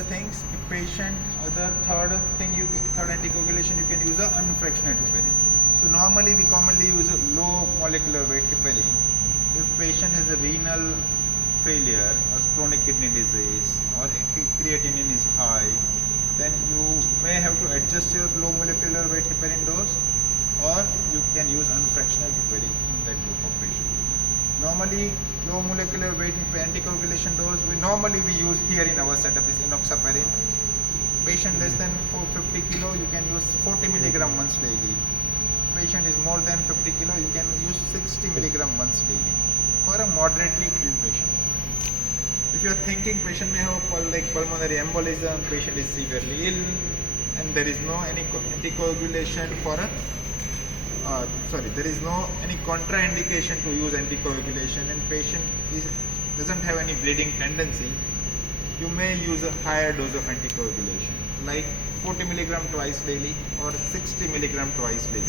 other things, if patient, third anticoagulation, you can use a unfractionated heparin. So normally we commonly use a low molecular weight heparin. If patient has a renal failure or chronic kidney disease or creatinine is high, then you may have to adjust your low molecular weight heparin dose, or you can use unfractionated heparin in that group of patients. Normally, low molecular weight anticoagulation dose we use here in our setup is enoxaparin. Patient less than 450 kilo, you can use 40 milligram once daily. Patient is more than 50 kilo, you can use 60 milligram once daily for a moderately ill patient. If you are thinking patient may have pulmonary embolism, patient is severely ill, and there is no any anticoagulation for a there is no any contraindication to use anticoagulation, and patient doesn't have any bleeding tendency, you may use a higher dose of anticoagulation, like 40 milligram twice daily or 60 milligram twice daily.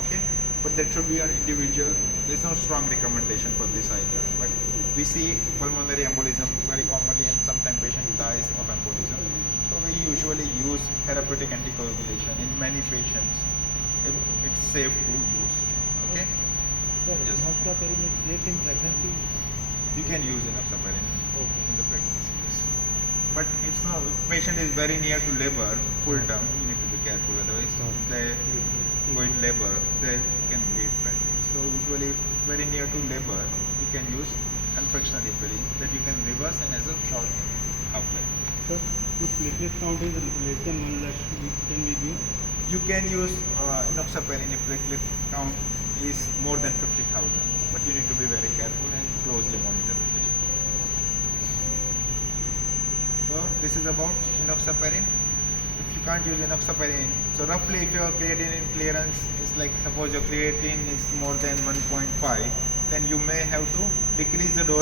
Okay, but that should be an individual. There is no strong recommendation for this either. But we see pulmonary embolism very commonly, and sometimes patient dies of embolism. So we usually use therapeutic anticoagulation in many patients. It's safe to use. Okay. So Yes. enoxaparin is safe in pregnancy. You can use enoxaparin in the pregnancy. Yes. But it's not. Patient is very near to labor, full term. You need to be careful. Otherwise, they go in labor, they can bleed badly. So usually, very near to labor, you can use unfractionated heparin that you can reverse and has a short half-life. So if platelet count is less than 1 lakh, can we use? You can use enoxaparin if platelet count is more than 50,000, but you need to be very careful and closely monitor the patient. So this is about enoxaparin. If you can't use enoxaparin, so roughly if your creatinine clearance is like, suppose your creatine is more than 1.5, then you may have to decrease the dose